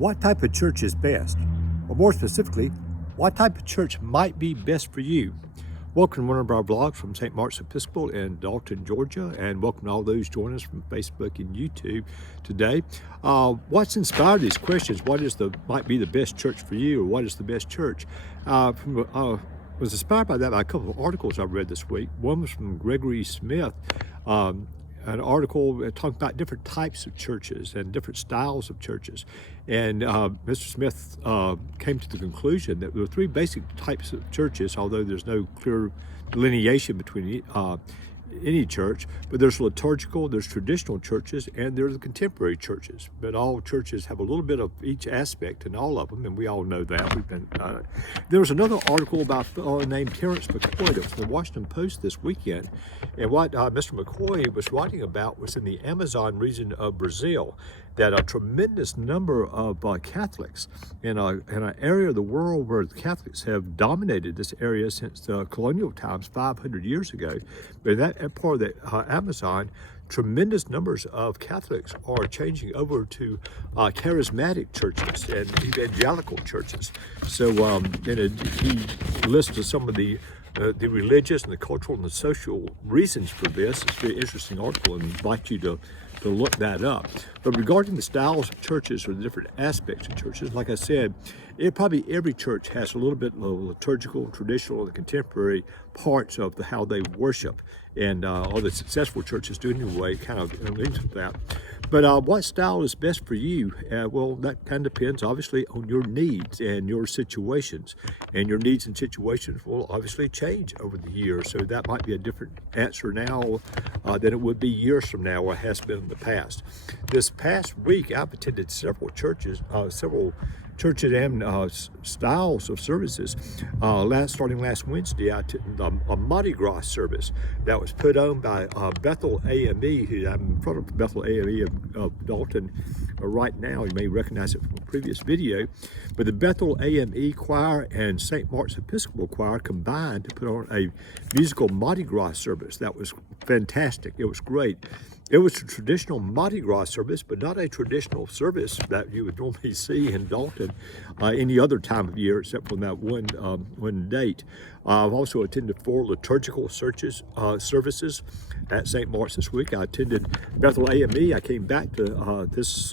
What type of church is best? Or more specifically, what type of church might be best for you? Welcome to one of our blogs from St. Mark's Episcopal in Dalton, Georgia, and welcome to all those joining us from Facebook and YouTube today. What's inspired these questions? What might be the best church for you, or what is the best church? Was inspired by that by a couple of articles I read this week. One was from Gregory Smith, an article talking about different types of churches and different styles of churches. And Mr. Smith came to the conclusion that there were three basic types of churches, although there's no clear delineation between any church, but there's liturgical, there's traditional churches, and there's the contemporary churches. But all churches have a little bit of each aspect in all of them, and we all know that. There was another article about a fellow named Terrence McCoy that was in the Washington Post this weekend, and what Mr. McCoy was writing about was in the Amazon region of Brazil, that a tremendous number of Catholics in an area of the world where the Catholics have dominated this area since colonial times 500 years ago. But in that part of the Amazon, tremendous numbers of Catholics are changing over to charismatic churches and evangelical churches. So he listed some of the religious and the cultural and the social reasons for this. It's a very interesting article, and I invite you to look that up. But regarding the styles of churches or the different aspects of churches, like I said, probably every church has a little bit of liturgical, traditional, and contemporary parts of how they worship. And all the successful churches do anyway, kind of links with that. But what style is best for you? Well, that kind of depends, obviously, on your needs and your situations. And your needs and situations will obviously change over the years. So that might be a different answer now than it would be years from now, or has been in the past. This past week, I've attended several churches and styles of services. Starting last Wednesday, I attended a Mardi Gras service that was put on by Bethel AME, who I'm in front of Bethel AME of Dalton right now. You may recognize it from a previous video. But the Bethel AME choir and St. Mark's Episcopal choir combined to put on a musical Mardi Gras service that was fantastic. It was great. It was a traditional Mardi Gras service, but not a traditional service that you would normally see in Dalton any other time of year, except for that one date. I've also attended 4 liturgical services at St. Mark's this week. I attended Bethel AME. I came back to this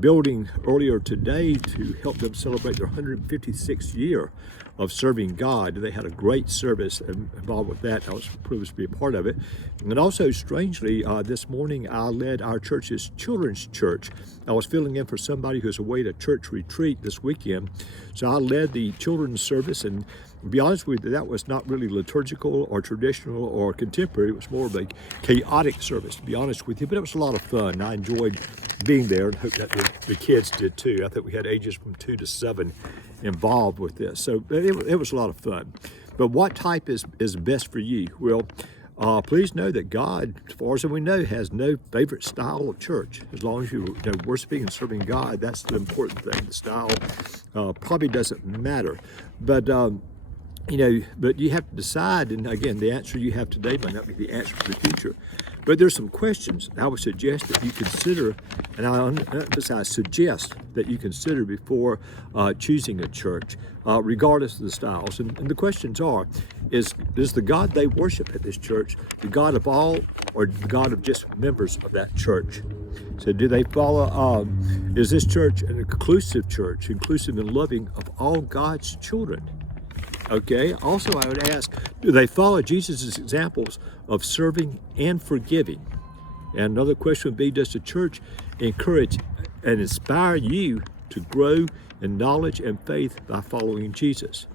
building earlier today to help them celebrate their 156th year of serving God. They had a great service involved with that. I was privileged to be a part of it. And also, strangely, this morning I led our church's children's church. I was filling in for somebody who's away at a church retreat this weekend. So I led the children's service, and to be honest with you, that was not really liturgical or traditional or contemporary. It was more of a chaotic service, to be honest with you, but it was a lot of fun. I enjoyed being there and hope that the kids did too. I think we had ages from 2 to 7 involved with this. So it was a lot of fun. But what type is best for you? Well, please know that God, as far as we know, has no favorite style of church. As long as you're worshiping and serving God, that's the important thing. The style probably doesn't matter. But but you have to decide, and again, the answer you have today might not be the answer for the future. But there's some questions I would suggest that you consider, and I emphasize suggest that you consider before choosing a church, regardless of the styles. And the questions are, is the God they worship at this church the God of all, or the God of just members of that church? So do they follow, is this church an inclusive church, inclusive and loving of all God's children? Okay, also I would ask, do they follow Jesus' examples of serving and forgiving? And another question would be, does the church encourage and inspire you to grow in knowledge and faith by following Jesus?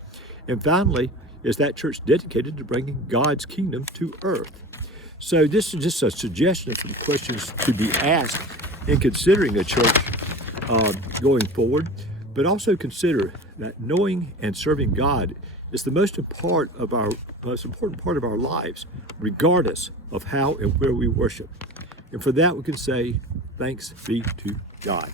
And finally, is that church dedicated to bringing God's kingdom to earth? So this is just a suggestion of some questions to be asked in considering a church going forward, but also consider that knowing and serving God is the most important part of our lives, regardless of how and where we worship. And for that, we can say, thanks be to God.